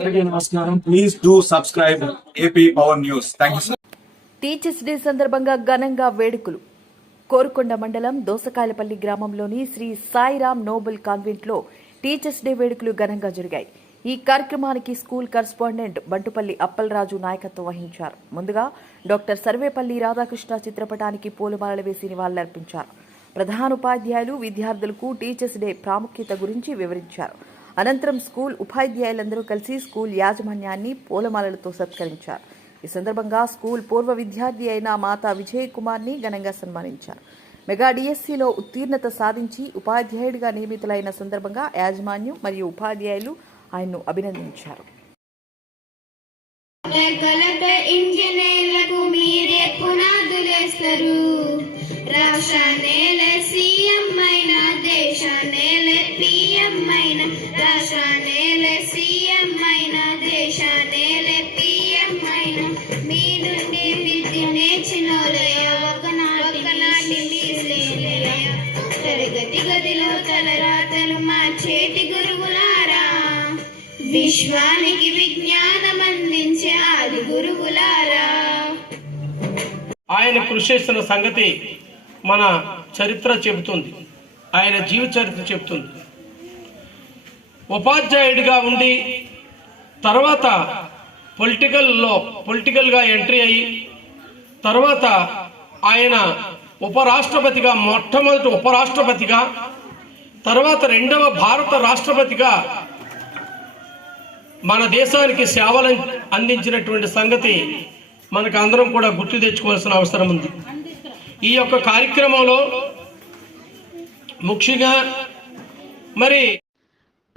అందరికీ నమస్కారం. Please do subscribe AP power news teachers day సందర్భంగా ఘనంగా వేడుకలు. కోరుకొండ మండలం దోసకాయలపల్లి గ్రామంలోని శ్రీ సాయిరామ్ నోబెల్ కాన్వెంట్లో టీచర్స్ డే వేడుకలు ఘనంగా జరిగాయి. ఈ కార్యక్రమానికి స్కూల్ కరస్పాండెంట్ బంటుపల్లి అప్పలరాజు నాయకత్వం వహించారు. ముందుగా డాక్టర్ సర్వేపల్లి రాధాకృష్ణ చిత్రపటానికి పూలమాలలు వేసి నివాళులర్పించారు. ప్రధానోపాధ్యాయులు విద్యార్థులకు టీచర్స్ డే ప్రాముఖ్యత గురించి వివరించారు. అనంతరం స్కూల్ ఉపాధ్యాయులందరూ కలిసి స్కూల్ యాజమాన్యాన్ని పూలమాలలతో సత్కరించారు. ఈ సందర్భంగా స్కూల్ పూర్వ విద్యార్థి అయిన మాతా విజయ్ కుమార్ని ఘనంగా సన్మానించారు. మెగా డిఎస్సిలో ఉత్తీర్ణత సాధించి ఉపాధ్యాయుడిగా నియమితులైన సందర్భంగా యాజమాన్యం మరియు ఉపాధ్యాయులు ఆయన్ను అభినందించారు. కలెక్టర్ అయిన రాష్ట్రాన్నేలే సీఎం అయిన దేశాన్నేలే పిఎం అయిన మీ నుండి విద్య ఒకనాటి తరగతి గదిలో మార్చేటి గురువులారా. విశ్వానికి విజ్ఞానం అందించే ఆది గురువులారా. ఆయన కృషి చేస్తున్న సంగతి మన చరిత్ర చెబుతుంది. ఆయన జీవ చరిత్ర చెబుతుంది. ఉపాధ్యాయుడిగా ఉండి తర్వాత పొలిటికల్లో పొలిటికల్గా ఎంట్రీ అయ్యి తర్వాత ఆయన ఉపరాష్ట్రపతిగా మొట్టమొదటి ఉపరాష్ట్రపతిగా తర్వాత రెండవ భారత రాష్ట్రపతిగా మన దేశానికి సేవలు అందించినటువంటి సంగతి మనకు అందరం కూడా గుర్తు తెచ్చుకోవాల్సిన అవసరం ఉంది. ఈ యొక్క కార్యక్రమంలో ముఖ్యంగా మరి